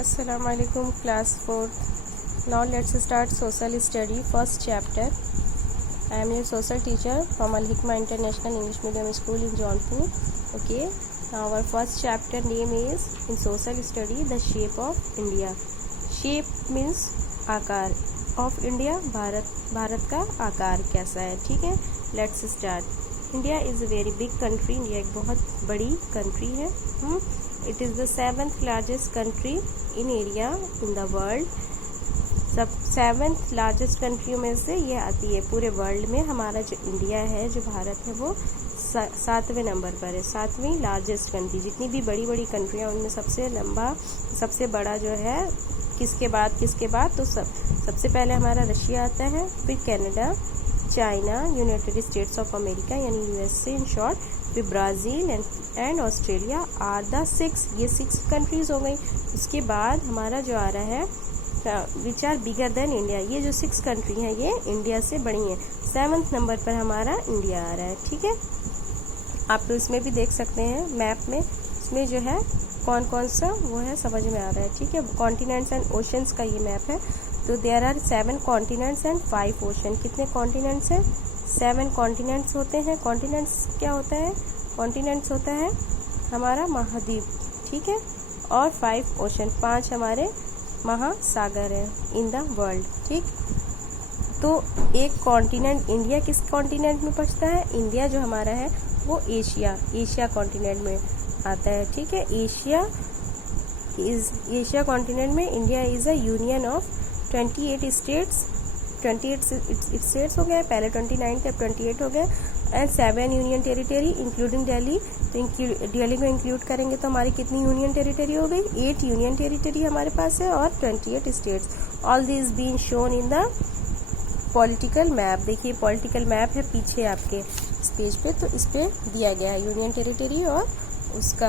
Assalamu alaikum class 4th. Now let's start social study first chapter. I am your social teacher from Al Hikma International English Medium School in Jaunpur. Okay. Now our first chapter name is in social study the shape of India. Shape means आकार of India. Bharat का आकार कैसा है, ठीक है. Let's start. India is a very big country. India एक बहुत बड़ी कंट्री है. It is the 7th largest country in area in the world. सब 7th largest कंट्रियों में से ये आती है पूरे वर्ल्ड में. हमारा जो इंडिया है, जो भारत है, वो 7वें नंबर पर है. 7वीं लार्जेस्ट कंट्री. जितनी भी बड़ी बड़ी कंट्रियाँ उनमें सबसे बड़ा जो है किसके बाद तो सबसे पहले हमारा रशिया आता है, फिर Canada, China, United States of America यानी यूएसए इन शॉर्ट, फिर Brazil and Australia are the 6. ये 6 कंट्रीज़ हो गई. उसके बाद हमारा जो आ रहा है which are bigger than India. ये जो 6 कंट्री हैं ये इंडिया से बड़ी हैं. 7th नंबर पर हमारा इंडिया आ रहा है, ठीक है. आप तो इसमें भी देख सकते हैं मैप में, इसमें जो है कौन कौन सा वो है समझ में आ रहा है, ठीक है. कॉन्टिनेंट्स एंड ओशंस का ये मैप है. तो there are 7 continents and 5 ocean. कितने कॉन्टिनेंट्स हैं? 7 कॉन्टिनेंट्स होते हैं. कॉन्टिनेंट्स क्या होता है? कॉन्टिनेंट्स होता है हमारा महाद्वीप, ठीक है. और 5 ओशन, 5 हमारे महासागर हैं इन द वर्ल्ड, ठीक. तो एक कॉन्टिनेंट इंडिया किस कॉन्टिनेंट में पड़ता है? इंडिया जो हमारा है वो एशिया कॉन्टिनेंट में आता है, ठीक है. एशिया कॉन्टिनेंट में India is a union of 28 states. 28 states हो गए पहले, 29 थे, 28 हो गए. And 7 union territory including Delhi. तो दिल्ली को इंक्लूड करेंगे तो हमारी कितनी यूनियन टेरिटरी हो गई? 8 यूनियन टेरिटरी हमारे पास है और 28 states. All this being shown in the political map. देखिए पॉलिटिकल मैप है पीछे आपके इस पेज पे, तो इस पे दिया गया है यूनियन टेरिटरी और उसका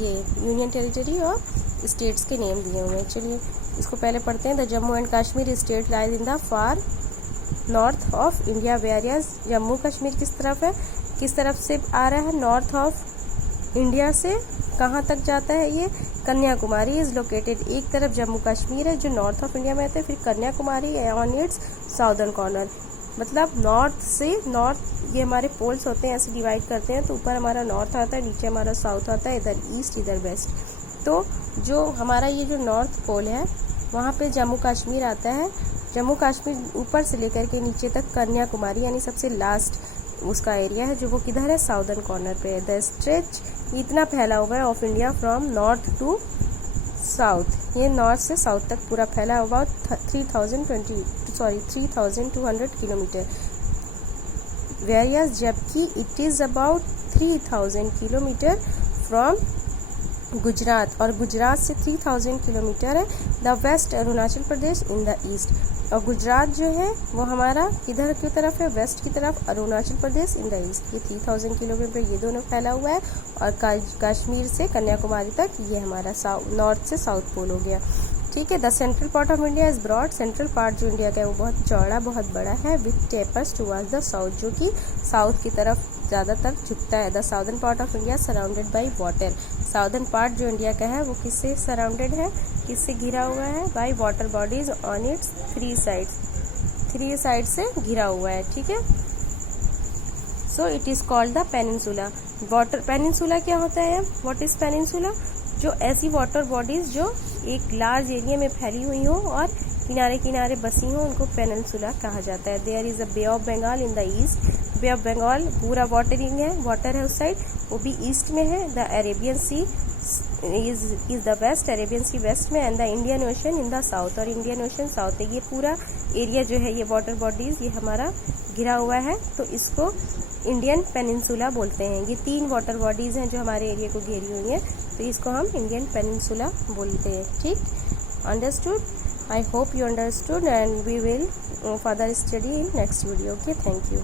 ये यूनियन टेरिटरी और स्टेट्स के नेम दिए हुए हैं. चलिए इसको पहले पढ़ते हैं. The Jammu and Kashmir state lies in the far north of India. Various Jammu Kashmir किस तरफ है, किस तरफ से आ रहा है? नॉर्थ ऑफ इंडिया से. कहाँ तक जाता है ये? Kanyakumari is located. एक तरफ जम्मू कश्मीर है जो नॉर्थ ऑफ इंडिया में आता है, फिर Kanyakumari on it's southern corner. मतलब नॉर्थ से ये हमारे पोल्स होते हैं, ऐसे डिवाइड करते हैं. तो ऊपर हमारा नॉर्थ आता है, नीचे हमारा साउथ आता है, इधर ईस्ट इधर वेस्ट. तो जो हमारा ये जो नॉर्थ पोल है वहाँ पे जम्मू कश्मीर आता है. जम्मू कश्मीर ऊपर से लेकर के नीचे तक कन्याकुमारी यानी सबसे लास्ट उसका एरिया है जो वो किधर है? साउदर्न कॉर्नर पे है. द स्ट्रेच इतना फैला हुआ है of India from north to south. ये नॉर्थ से साउथ तक पूरा फैला हुआ 3200 किलोमीटर. वेरियस जबकि it is about 3000 kilometre from Gujarat, और गुजरात से 3000 किलोमीटर है. The west Arunachal Pradesh in the east. और गुजरात जो है वो हमारा किधर की तरफ है? वेस्ट की तरफ. Arunachal Pradesh in the east. ये 3000 किलोमीटर ये दोनों फैला हुआ है. और कश्मीर से कन्याकुमारी तक ये हमारा नॉर्थ से साउथ पोल हो गया, ठीक है. The central part of India is broad. Central part जो इंडिया का है वो बहुत चौड़ा, बहुत बड़ा है. With tapers towards the south, जो कि साउथ की तरफ ज़्यादातर झुकता है. The southern part of India surrounded by water. Southern part जो इंडिया का है वो किससे सराउंडेड है, किससे घिरा हुआ है? By water bodies on it's 3 sides. 3 side से घिरा हुआ है, ठीक है. So it is called the peninsula. Water peninsula क्या होता है? What is peninsula? जो ऐसी वाटर बॉडीज जो एक लार्ज एरिया में फैली हुई हो और किनारे किनारे बसी हो, उनको पेनिनसुला कहा जाता है. There is a bay of Bengal in the east. Bay of Bengal पूरा वाटर है उस साइड, वो भी ईस्ट में है. The Arabian Sea is the west. Arabian Sea west में. And the Indian Ocean in the south. और इंडियन ओशन साउथ है. ये पूरा एरिया जो है ये वाटर बॉडीज ये हमारा घिरा हुआ है, तो इसको इंडियन पेनिनसुला बोलते हैं. ये 3 वाटर बॉडीज हैं जो हमारे एरिया को घेरी हुई हैं, तो इसको हम इंडियन पेनिनसुला बोलते हैं, ठीक. Understood? I hope you understood, and we will further study in next video. Okay, thank you.